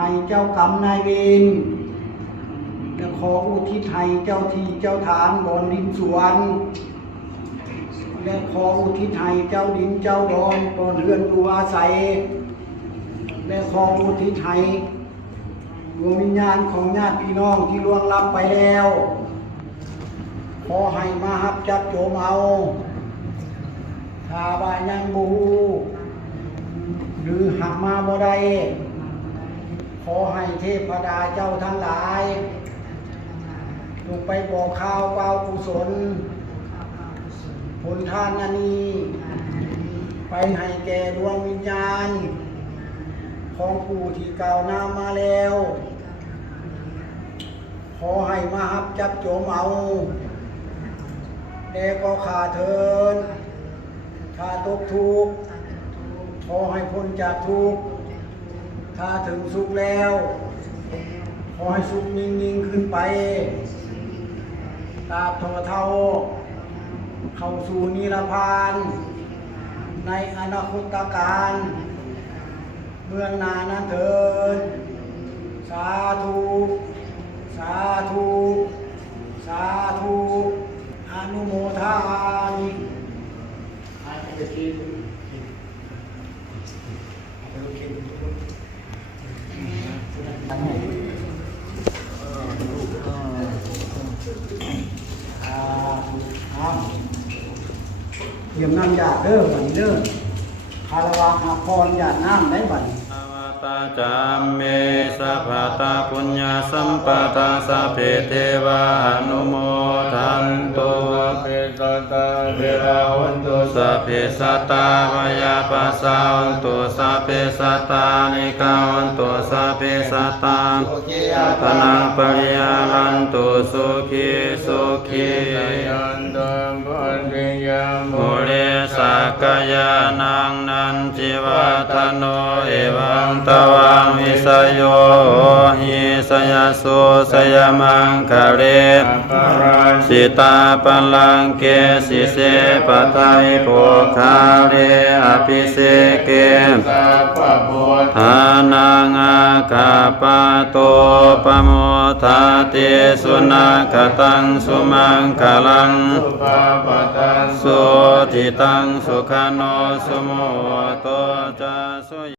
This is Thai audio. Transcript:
ให้เจ้ากรรมนายเวรและขออุทิศให้เจ้าที่เจ้าทางบนดินสวนและขออุทิศให้เจ้าดินเจ้าดอนบนเรือนอยู่อาศัยและขออุทิศให้ดวงวิญญาณของญาติพี่น้องที่ล่วงลับไปแล้วขอให้มาหับจับโจมเอาถ้าว่ายังบูหรือหักมาบ่ได้ขอให้เทพดาเจ้าทั้งหลายลงไปบอกข่าวเปล่ากุศลผลทานอันนี้ไปให้แก่ดวงวิญญาณของผู้ที่กล่าวนามาแล้วขอให้มาหับจับโจมเอาแต่ก็ขาเถินถ้าตกทุกข์ขอให้พ้นจากทุกข์ถ้าถึงสุขแล้วขอให้สุขนิ่งๆขึ้นไปตราบเท่าเข้าสู่นิพพานในอนาคตการเมืองนานั้นเถิดสาธุสาธุสาธุอนุโมทามิเยี่ยมน้ำหยาดเด้อบัดนี้เด้อคารวะหาพรหยาดน้ำได้บัดนี้ตาจามเมสัพพตาปุญญาสัมปตาสัพเพเทวาอนุโมทันตุเปตตาเวราวันตุสัพเพสัตตาวยาปัสสาวันตุสัพเพสัตตานิกาวันตุสัพเพสัตตาปนังปริยาลันตุสุขีสุขียันตังปัญญาโมเลสักกายานังนันจิวัตโนเอวังตวังวิสโยหิสยสุสยมังคะเรสิตาปัลลังเกสิเสปะไตโภคาเรอภิเสเกทานังอาคาปะโตปโมทาเตสุนัขตังสุมังคลังสุทิตังสุขโนสุโมโตจาสุ